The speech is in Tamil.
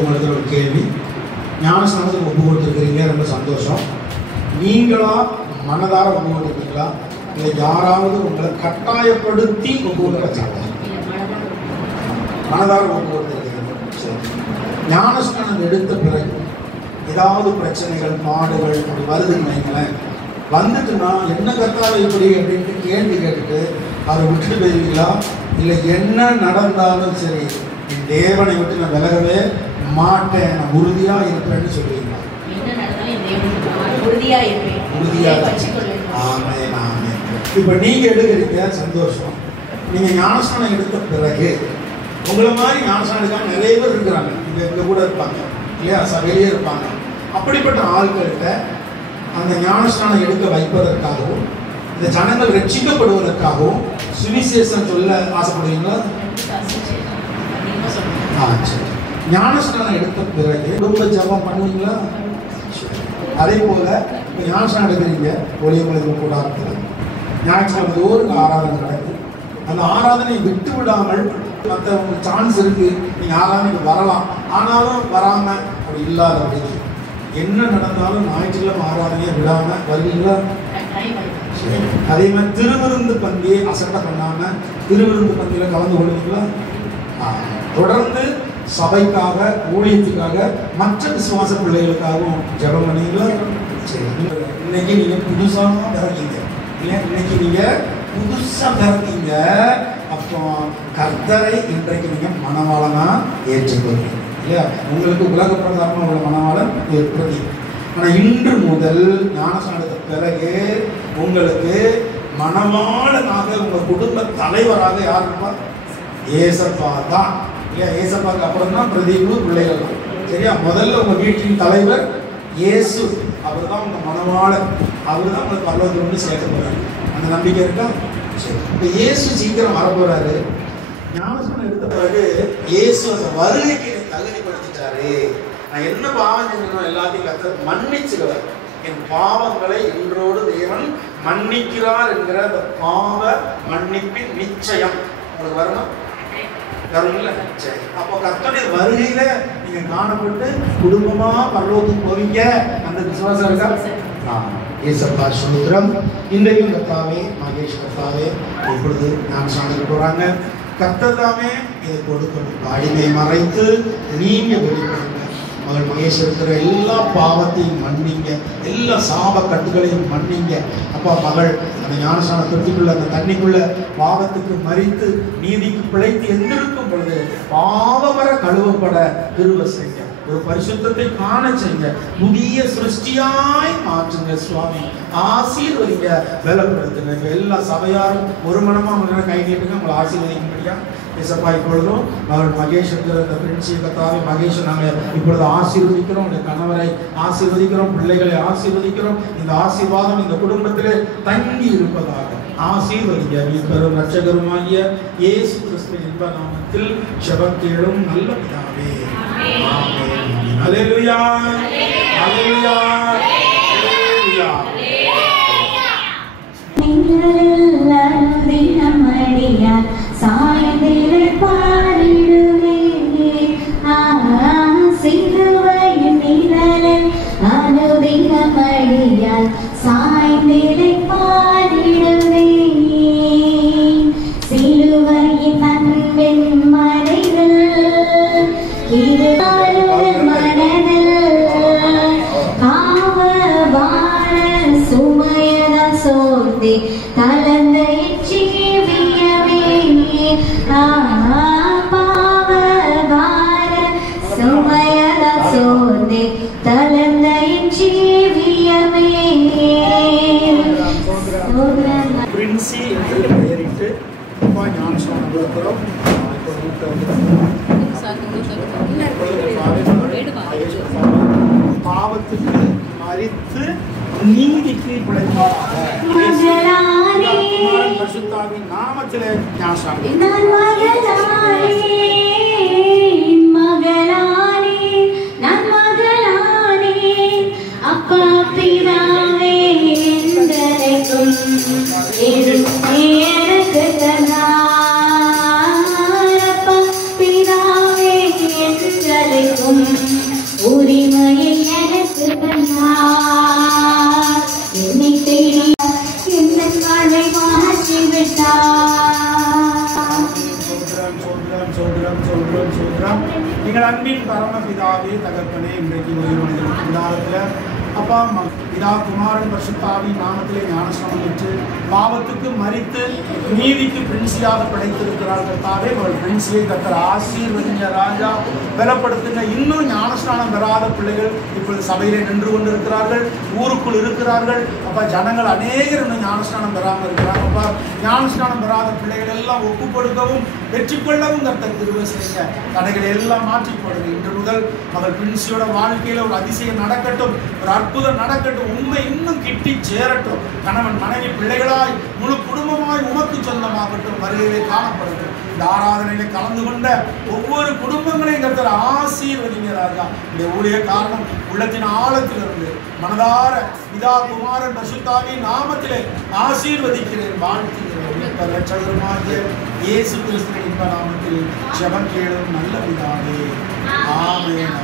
உங்களுக்கு ஒரு கேள்வி. ஞானஸ்நானத்துக்கு ஒப்பு கொடுத்துருக்கிறீங்க, ரொம்ப சந்தோஷம். நீங்களா மனதார ஒப்பு கொடுத்துருக்கீங்களா, இல்லை யாராவது உங்களை கட்டாயப்படுத்தி ஒப்பு கொடுத்தாங்க? மனதார ஒப்பு கொடுத்துருக்கீங்க. சரி, ஞானஸ்நானம் எடுத்த பிறகு ஏதாவது பிரச்சனைகள் பாடுகள் அப்படி வருதுன்னு வைங்களேன், வந்துட்டுனா என்ன கர்த்தாவே இப்படி அப்படின்ட்டு கேள்வி கேட்டுட்டு அதை விட்டுட்டு போயிருவீங்களா, இல்லை என்ன நடந்தாலும் சரி என் தேவனை விட்டு நான் விலகவே மாட்டேன், நான் உறுதியா இருப்பேன்னு சொல்லுவீங்களா? இப்ப நீங்க எடுக்கிறீங்க, சந்தோஷம். நீங்க ஞானஸ்நானம் எடுத்த பிறகு உங்களை மாதிரி ஞானஸ்நானம் எடுக்காம நிறைய பேர் இருக்கிறாங்க, இங்க கூட இருப்பாங்க இல்லையா, வெளியே இருப்பாங்க. அப்படிப்பட்ட ஆட்கள்கிட்ட அந்த ஞானஸ்நானம் எடுக்க வைப்பதற்காகவும் இந்த ஜனங்கள் ரட்சிக்கப்படுவதற்காகவும் சுவிசேஷம் சொல்ல ஆசைப்படுவீங்களா? சரி. ஞானஸ்நானம் எடுத்த பிறகு குடும்ப ஜபம் பண்ணுவீங்களா? அதே போல இப்போ ஞானஸ்நானம் எடுக்கிறீங்க, ஒளியமலை கூடாரத்தில் ஞாயிற்றுக்கிழமை தோறும் ஆராதனை நடக்குது. அந்த ஆராதனையை விட்டு விடாமல், மற்ற உங்களுக்கு சான்ஸ் இருக்கு, நீங்கள் ஆராதனைக்கு வரலாம், ஆனாலும் வராமல் அப்படி இல்லாதபடி என்ன நடந்தாலும் ஞாயிற்றுக்கிழமை ஆராதனையை விடாமல் வருவீங்களா? அதே மாதிரி திருவிருந்து பந்தியை அசட்டை பண்ணாமல் திருவிருந்து பந்தியில் கலந்து கொள்வீங்களா? தொடர்ந்து சபைக்காக, ஊழியத்துக்காக, மற்ற விசுவாச பிள்ளைகளுக்காகவும் ஜெபம் பண்ணீங்களா? சரி, இன்னைக்கு நீங்க புதுசா பிறக்கீங்க இல்லையா, இன்னைக்கு நீங்க புதுசா பிறக்கீங்க. அப்போ கர்த்தரை இன்றைக்கு நீங்க மணவாளனா ஏற்றுக்கொள்வீங்க இல்லையா? உங்களுக்கு உலக பிரகாரமா உள்ள மணவாளன் ஏற்படுத்தி, ஆனா இன்று முதல் ஞானஸ்நானத்துக்கு பிறகு உங்களுக்கு மணவாளனாக உங்க குடும்ப தலைவராக யார் இருப்பார்? ஏசப்பா தான் இல்லையா? ஏசப்பாக்கு அப்புறம் தான் பிரதீபு, பிள்ளைகள். சரியா? முதல்ல உங்க வீட்டின் தலைவர் இயேசு, அவர் தான் உங்க மணவாளன், அவர் தான் உங்களுக்கு பரலோகத்துல வந்து சேர்க்க போறாரு. அந்த நம்பிக்கை இருக்கா? சரி, இப்போ இயேசு சீக்கிரம் வரப்போறாரு. ஞானஸ்நானம் எடுத்த பிறகு இயேசு அந்த வருகைக்கு தகுதிப்படுத்திட்டாரு. நான் என்ன பாவம் செஞ்சேனோ எல்லாத்தையும் கர்த்தர் மன்னிச்சுடுவார். என் பாவங்களை இன்றோடு தேவன் மன்னிக்கிறார் என்கிற அந்த பாவ மன்னிப்பின் நிச்சயம் உங்களுக்கு வரணும். வரும்ல? சரி, அப்போ கர்த்தருடைய வருகையில நீங்க காணப்பட்டு குடும்பமா பரலோகத்துக்கு போவீங்க. அந்த விசுவாசம் இருக்கா? ஏசப்பா ஸ்தோத்திரம். இன்றைக்கும் கர்த்தாவே, மகேஷ் கர்த்தாவே இப்பொழுது ஞானஸ்நானத்துக்கு போறாங்க. கர்த்தர் தாமே இதை கொடுக்கணும். அடிமை மறைத்து நீங்க வெளிப்படுங்க. மகள் மகேஷ் இருக்கிற எல்லா பாவத்தையும் மன்னிங்க, எல்லா சாப கட்டுகளையும் மன்னிங்க. அப்பா, மகள் அந்த ஞானஸ்நான தொட்டிக்குள்ள, அந்த தண்ணிக்குள்ள பாவத்துக்கு மறித்து நீதிக்கு பிழைத்து எந்திருக்கும் பொழுது பாவமர கழுவப்பட கிருபை செய்ய, ஒரு பரிசுத்தத்தை காண செய்ய, புதிய சிருஷ்டியாய் மாற்றுங்க சுவாமி. ஆசீர்வதிங்க, பலப்படுத்துங்க. எல்லா சபையாரும் ஒரு மனமா உங்களை கை நீட்டுங்க, உங்களை ஆசீர்வதிக்கும்படியா ஏசப்பா. இப்பொழுதும் மகள் மகேஷ் இருக்கிற இந்த பிரின்சி கத்தாவே மகேஷ் நாங்கள் இப்பொழுது ஆசீர்வதிக்கிறோம். இந்த கணவரை ஆசீர்வதிக்கிறோம், பிள்ளைகளை ஆசீர்வதிக்கிறோம். இந்த ஆசீர்வாதம் இந்த குடும்பத்திலே தங்கி இருப்பதாக ஆசீர்வதிங்க. நீ பெரும் ரட்சகருமாகிய இயேசு கிறிஸ்துவின் இன்ப நாமத்தில் ஜெபம் கேளும் நல்ல பிதாவே. ஆமென். அல்லேலூயா, அல்லேலூயா, அல்லேலூயா. சாய்ந்திலை பாரிடுவே, சிலுவையின் நிழலை அனுதினமடியால் சாய்ந்திலை பாரிடுவே, சிலுவையின் அன்பின் மறைகள் இது மனதில் காவ வாழ சுமையத சோர்த்தி கலந்த ஜீவியமே, பாவ வார சுமையத சோர்த்தி கலந்த ஜீவியமே. பிரின்சி என்று பெயரிட்டு ஞானஸ்நானம் கொடுக்கிறோம். பாவத்துக்கு மரித்து நீதிக்கு பிழைப்பாராக பரிசுத்தாவின் நாமத்திலே ஞானஸ்நானம். அப்பா பிதாவே எங்களுக்கும் எனக்கு தந்தார், அப்பா பிதாவே எங்களுக்கும் உரிமையை எனக்கு தந்தார். என்னை தேடி எந்த வாழ்வை மாற்றி விட்டார். நீங்கள் அன்பின் பரமபிதாவே தகப்பனே, இன்றைக்கு விழாவில் அப்பா பிதா குமாரன் பரிசுத்தாவி நாமத்திலே ஞானஸ்நானம் பெற்று பாவத்துக்கு மரித்து நீதிக்கு பிரின்சியாக படைத்திருக்கிறார் கர்த்தாவே. அவள் பிரின்சியை கர்த்தர் ஆசீர்வதிங்க ராஜா, பலப்படுத்துங்க. இன்னும் ஞானஸ்நானம் பெறாத பிள்ளைகள் இப்பொழுது சபையிலே நின்று கொண்டிருக்கிறார்கள், ஊருக்குள் இருக்கிறார்கள். அப்பா ஜனங்கள் அநேகர் இன்னும் ஞானஸ்நானம் பெறாமல் இருக்கிறாங்க. அப்பா ஞானஸ்நானம் பெறாத பிள்ளைகள் எல்லாம் ஒப்பு கொடுக்கவும் பெற்றுக்கொள்ளவும் கர்த்தர் கிருபை செய்யுங்க. தடைகளை எல்லாம் மாற்றி போடுங்க. இன்று முதல் அவள் பிரின்சியோட வாழ்க்கையில் ஒரு அதிசயம் நடக்கட்டும், ஒரு அற்புதம் நடக்கட்டும். உண்மை இன்னும் கிட்டி சேரட்டும். கணவன் மனைவி பிள்ளைகளாய் முழு குடும்பமாய் உமக்கு சொந்தமாகட்டும். வருகையிலே காணப்படட்டும். இந்த ஆராதனையில கலந்து கொண்ட ஒவ்வொரு குடும்பங்களையும் கர்த்தர் ஆசீர்வதிங்க ராஜா. இந்த ஊழிய காரணம் உள்ளத்தின் ஆழத்திலிருந்து மனதார பிதா குமாரன் பரிசுத்தாவின் நாமத்திலே ஆசீர்வதிக்கிறேன், வாழ்த்துகிறேன். இயேசு கிறிஸ்துவின் இன்ப நாமத்தில் ஜெபம் கேளும் நல்ல பிதாவே. ஆமென்.